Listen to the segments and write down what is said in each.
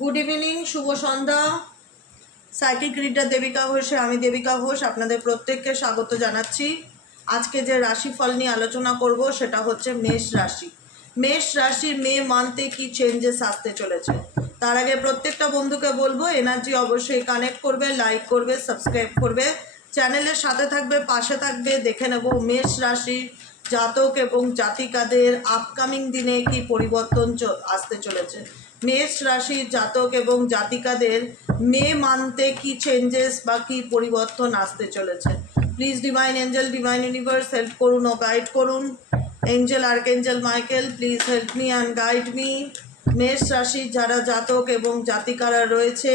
Good evening, শুভ সন্ধ্যা। Psychic reader Devika ঘোষে আমি দেবিকা ঘোষ আপনাদের প্রত্যেককে স্বাগত জানাচ্ছি। আজকে যে রাশিফল নিয়ে আলোচনা করব সেটা হচ্ছে মেষ রাশি। মেষ রাশির মে মান্থে কি চেঞ্জেস আসতে চলেছে তার আগে প্রত্যেকটা বন্ধুকে বলবো এনার্জি অবশ্যই কানেক্ট করবে, লাইক করবে, সাবস্ক্রাইব করবে, চ্যানেলের সাথে থাকবে, পাশে থাকবে। দেখে নেব মেষ রাশির জাতক এবং জাতিকাদের আপকামিং দিনে কি পরিবর্তন আসতে চলেছে। মেষ রাশির জাতক এবং জাতিকাদের মে মান্থে কি চেঞ্জেস বা কি পরিবর্তন আসতে চলেছে। Please divine angel, divine universe help করুন ও গাইড করুন। Angel archangel Michael, please help me and guide me. মেষ রাশির যারা জাতক এবং জাতিকারা রয়েছে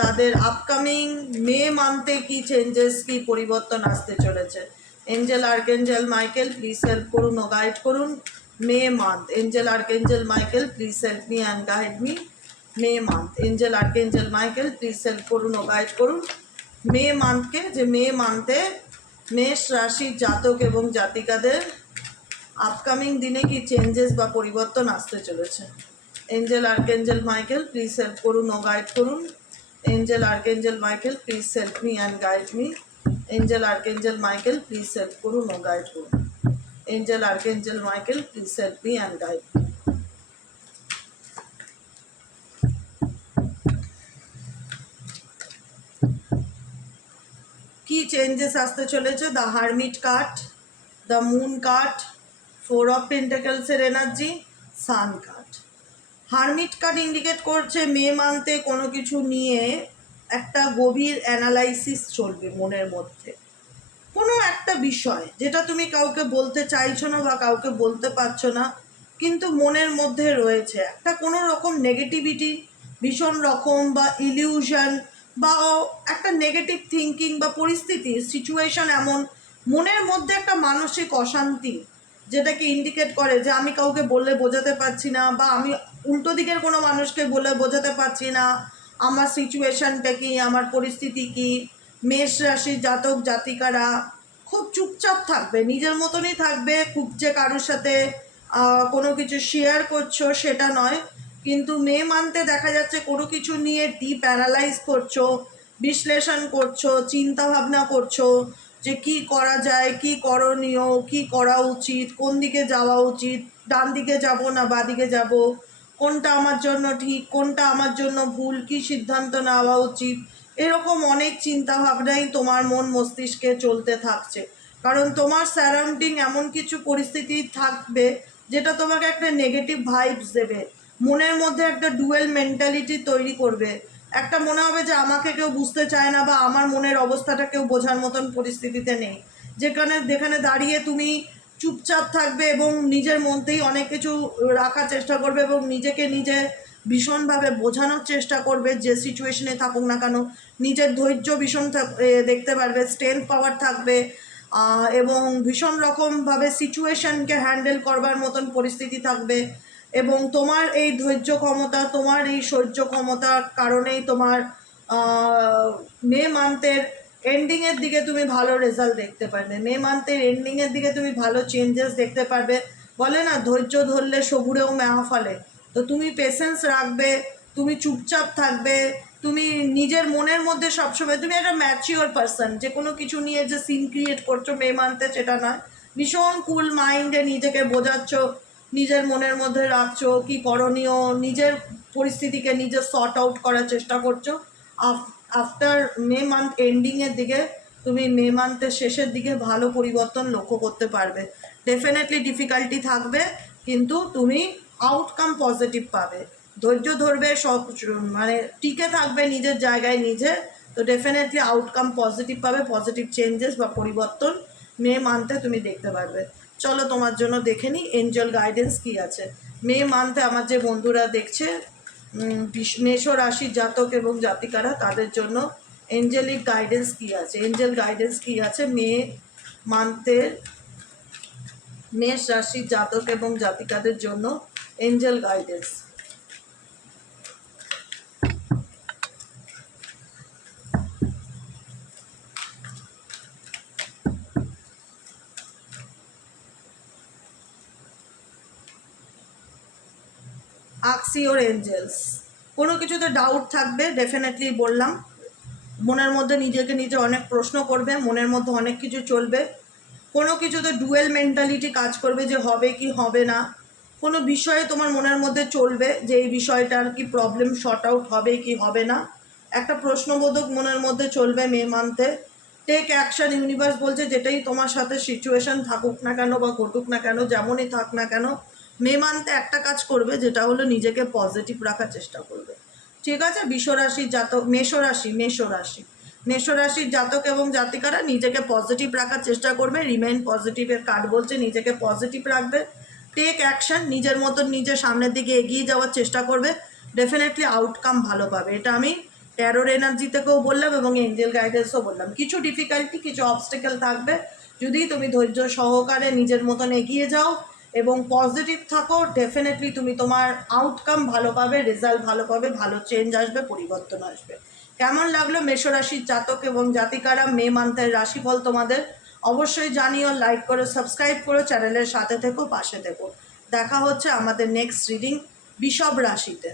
তাদের আপকামিং মে মান্থে কি চেঞ্জেস, কি পরিবর্তন আসতে চলেছে। Angel archangel Michael, please help করুন ও গাইড করুন। May month, angel archangel Michael, please help me and guide me. May month, angel archangel Michael, please help করুন ও গাইড করুন মে মান্থকে, যে মে মান্থে মেষ রাশির জাতক এবং জাতিকাদের আপকামিং দিনে কি চেঞ্জেস বা পরিবর্তন আসতে চলেছে। Angel archangel Michael, please help করুন ও গাইড করুন। Angel archangel Michael, please help me and guide me. Angel archangel Michael, please help করুন ও গাইড করুন। Angel archangel Michael, please help me and guide me. কি চেঞ্জেস আসতে চলেছে। The hermit card, the moon card, four of পেন্টাকেলসের energy, sun card. Hermit card indicate করছে May মান্থে কোনো কিছু নিয়ে একটা গভীর অ্যানালাইসিস চলবে মনের মধ্যে। কোনো একটা বিষয় যেটা তুমি কাউকে বলতে চাইছো না বা কাউকে বলতে পারছো না, কিন্তু মনের মধ্যে রয়েছে একটা কোনো রকম নেগেটিভিটি, ভীষণ রকম বা ইলিউশন বা একটা নেগেটিভ থিঙ্কিং বা পরিস্থিতি, সিচুয়েশন এমন মনের মধ্যে একটা মানসিক অশান্তি, যেটাকে ইন্ডিকেট করে যে আমি কাউকে বলে বোঝাতে পারছি না বা আমি উল্টো দিকের কোনো মানুষকে বলে বোঝাতে পারছি না আমার সিচুয়েশনটা কি, আমার পরিস্থিতি কি। মেষ রাশির জাতক জাতিকারা খুব চুপচাপ থাকবে, নিজের মতনই থাকবে। খুব যে কারোর সাথে কোনো কিছু শেয়ার করছো সেটা নয়, কিন্তু মে মান্থে দেখা যাচ্ছে কোনো কিছু নিয়ে ডিপ অ্যানালাইজ করছো, বিশ্লেষণ করছো, চিন্তা ভাবনা করছো যে কি করা যায়, কি করণীয়, কি করা উচিত, কোন দিকে যাওয়া উচিত, ডান দিকে যাব না বাঁ দিকে যাব, কোনটা আমার জন্য ঠিক, কোনটা আমার জন্য ভুল, কি সিদ্ধান্ত নেওয়া উচিত। এরকম অনেক চিন্তা ভাবনাই তোমার মন মস্তিষ্কে চলতে থাকছে, কারণ তোমার সারাউন্ডিং এমন কিছু পরিস্থিতি থাকবে যেটা তোমাকে একটা নেগেটিভ ভাইবস দেবে, মনের মধ্যে একটা ডুয়েল মেন্টালিটি তৈরি করবে। একটা মনে হবে যে আমাকে কেউ বুঝতে চায় না বা আমার মনের অবস্থাটা কেউ বোঝার মতন পরিস্থিতিতে নেই, যেখানে দাঁড়িয়ে তুমি চুপচাপ থাকবে এবং নিজের মধ্যেই অনেক কিছু রাখার চেষ্টা করবে এবং নিজেকে নিজে ভীষণভাবে বোঝানোর চেষ্টা করবে যে সিচুয়েশনে থাকুক না কেন। নিজের ধৈর্য ভীষণ দেখতে পারবে, স্ট্রেংথ পাওয়ার থাকবে এবং ভীষণ রকমভাবে সিচুয়েশনকে হ্যান্ডেল করবার মতন পরিস্থিতি থাকবে। এবং তোমার এই ধৈর্য ক্ষমতা, তোমার এই সহ্য ক্ষমতার কারণেই তোমার মে মান্থের এন্ডিংয়ের দিকে তুমি ভালো রেজাল্ট দেখতে পারবে। মে মান্থের এন্ডিংয়ের দিকে তুমি ভালো চেঞ্জেস দেখতে পারবে। বলে না, ধৈর্য ধরলে সবুরেও মেহা ফলে। তো তুমি পেশেন্স রাখবে, তুমি চুপচাপ থাকবে, তুমি নিজের মনের মধ্যে সবসময় তুমি একটা ম্যাচিওর পারসন, যে কোনো কিছু নিয়ে যে সিন ক্রিয়েট করছো মে মান্থে সেটা নয়। ভীষণ কুল মাইন্ডে নিজেকে বোঝাচ্ছ, নিজের মনের মধ্যে রাখছো কি করণীয়, নিজের পরিস্থিতিকে নিজে সর্ট আউট করার চেষ্টা করছো। আফটার মে মান্থ এন্ডিংয়ের দিকে তুমি মে মান্থের শেষের দিকে ভালো পরিবর্তন লক্ষ্য করতে পারবে। ডেফিনেটলি ডিফিকাল্টি থাকবে, কিন্তু তুমি আউটকাম পজিটিভ পাবে। ধৈর্য ধরবে, সব মানে টিকে থাকবে নিজের জায়গায় নিজে, তো ডেফিনেটলি আউটকাম পজিটিভ পাবে। পজিটিভ চেঞ্জেস বা পরিবর্তন মে মান্থে তুমি দেখতে পারবে। চলো তোমার জন্য দেখে নিই এঞ্জেল গাইডেন্স কী আছে মে মান্থে। আমার যে বন্ধুরা দেখছে মেষ রাশির জাতক এবং জাতিকারা, তাদের জন্য এঞ্জেলিক গাইডেন্স কী আছে, এঞ্জেল গাইডেন্স কী আছে মে মান্থের মেষ রাশির জাতক এবং জাতিকাদের জন্য Angel guidance. Ask your angels, কোনো কিছুতে ডাউট থাকবে, ডেফিনেটলি বললাম, মনের মধ্যে নিজেকে নিজে অনেক প্রশ্ন করবে, মনের মধ্যে অনেক কিছু চলবে, কোনো কিছুতে ডুয়েল মেন্টালিটি কাজ করবে যে হবে কি হবে না, কোনো বিষয়ে তোমার মনের মধ্যে চলবে যে এই বিষয়টার কি প্রবলেম শর্ট আউট হবে কি হবে না, একটা প্রশ্নবোধক মনের মধ্যে চলবে মে মান্থে। টেক অ্যাকশন, ইউনিভার্স বলছে যেটাই তোমার সাথে সিচুয়েশন থাকুক না কেন বা ঘটুক না কেন, যেমনই থাক না কেন, মে মান্থে একটা কাজ করবে, যেটা হলো নিজেকে পজিটিভ রাখার চেষ্টা করবে। ঠিক আছে? বিশ্বরাশির জাতক, মেষরাশির জাতক এবং জাতিকারা নিজেকে পজিটিভ রাখার চেষ্টা করবে। রিমেইন পজিটিভের কার্ড বলছে নিজেকে পজিটিভ রাখবে, টেক অ্যাকশন, নিজের মতন নিজে সামনের দিকে এগিয়ে যাওয়ার চেষ্টা করবে, ডেফিনেটলি আউটকাম ভালো পাবে। এটা আমি ট্যারোর এনার্জি থেকেও বললাম এবং এঞ্জেল গাইডেন্সও বললাম। কিছু ডিফিকাল্টি, কিছু অবস্টেকেল থাকবে, যদি তুমি ধৈর্য সহকারে নিজের মতন এগিয়ে যাও এবং পজিটিভ থাকো, ডেফিনেটলি তুমি তোমার আউটকাম ভালো পাবে, রেজাল্ট ভালো পাবে, ভালো চেঞ্জ আসবে, পরিবর্তন আসবে। কেমন লাগলো মেষরাশির জাতক এবং জাতিকারা মে মান্থের রাশিফল তোমাদের? অবশ্যই জানিও, লাইক করো, সাবস্ক্রাইব করো, চ্যানেলের সাথে থেকো, পাশে থেকো। দেখা হচ্ছে আমাদের নেক্সট রিডিং বৃষভ রাশিতে।